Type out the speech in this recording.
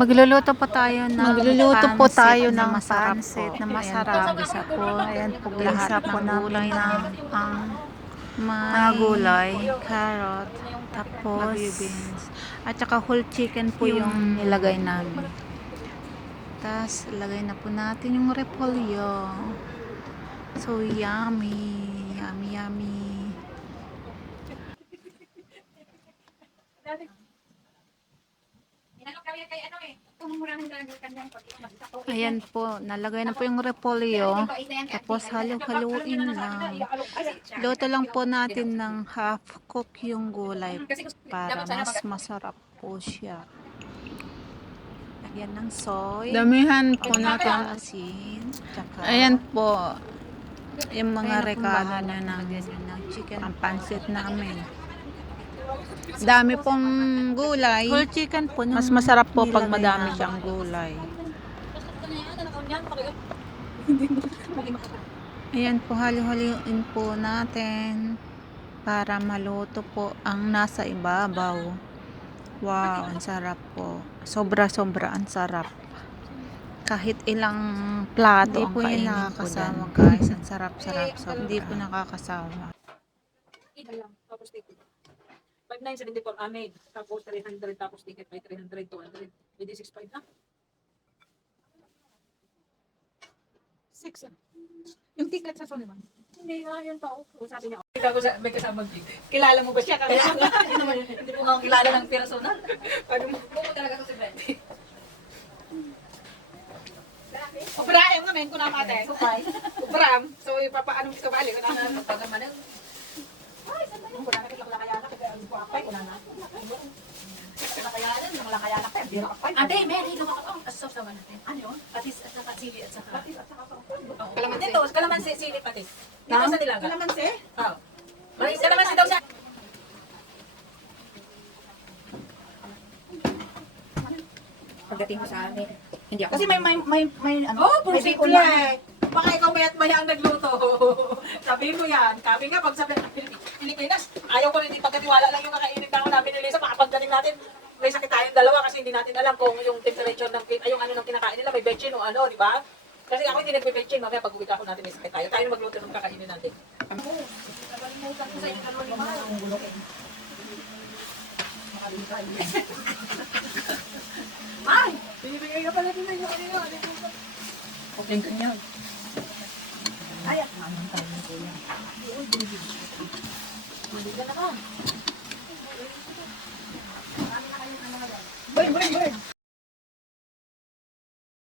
Magluluto po tayo ng pansit na masarap. Isa po. Ayan po, Lahat ginisa ng po gulay namin na ang may mga gulay. carrot, Tapos, baby beans, at saka whole chicken po yung nilagay namin. Tapos, lagay na po natin yung repolyo. So, yummy. Yummy, yummy. Ayan po, nalagay na po yung repolyo. Tapos halo-haluin lang. Luto lang po natin ng half cook yung gulay para mas masarap po siya. Lagyan ng soy. damihan po Tsaka natin. asin. Tsaka Ayan po, yung mga rekado na na ng ng chicken. ang pansit namin. Dami pong gulay. Whole chicken po. Mas masarap po pag nilagay madami namin. siyang gulay. Ayan po, halo-haluin po natin para maluto po ang nasa ibabaw. Wow, ang sarap po. Sobra-sobra ang sarap. Kahit ilang plato Hindi ang po yun kainin po nakakasama, dyan. Guys, ang sarap-sarap. Hindi po nakakasama. 5974 amin. Tapos 300, tapos ticket by 300, 200. Pwede 65 na. 6 ah. Yung ticket sa Sony man. Hindi nga yun pa. Sabi niya, kita ko sa may kasamang ticket. Kilala mo ba siya? Kaya hindi ko nga kilala ng personal. Ano mo? Buko talaga ko si Brenda. Ubrahim nga men ko na mate. Ubram. So ipapaano mo sa bali ko na pagamanan. Ay, saan ba yun? Wala na kaya na kaya ang buwapay ko na na. Ate, Mary, lumakot ang asaw sama natin. Ano yun? Patis at saka sili at saka. Patis at saka kalamansi. Dito, kalamansi, sili, patis. Dito sa nilaga. Kalamansi? Oo. Kalamansi daw siya. Pagdating mo sa amin, hindi ako. Kasi may ano? Oh, may bacon na. Baka ikaw mayat maya ang nagluto. Sabi mo yan. Sabi nga, pag sa Pilipinas, ayaw ko rin ipagkatiwala lang yung kakainin na namin ni Lisa. Baka pagdating natin, may sakit tayong dalawa kasi hindi natin alam kung yung temperature ng yung ano ng kinakain nila, may betchin o ano, di ba? Kasi ako hindi nagbe-betchin, mamaya pag uwi ako natin may sakit tayo. Tayo na magluto ng kakainin natin. Nakalimutan ko sa inyo ano ni Mama. Ang gulo ko. Ay! Binibigay ka pala din na yung ano yun. Okay ka niyan. Ay, at manong tayo na kuya. Hindi ka naman.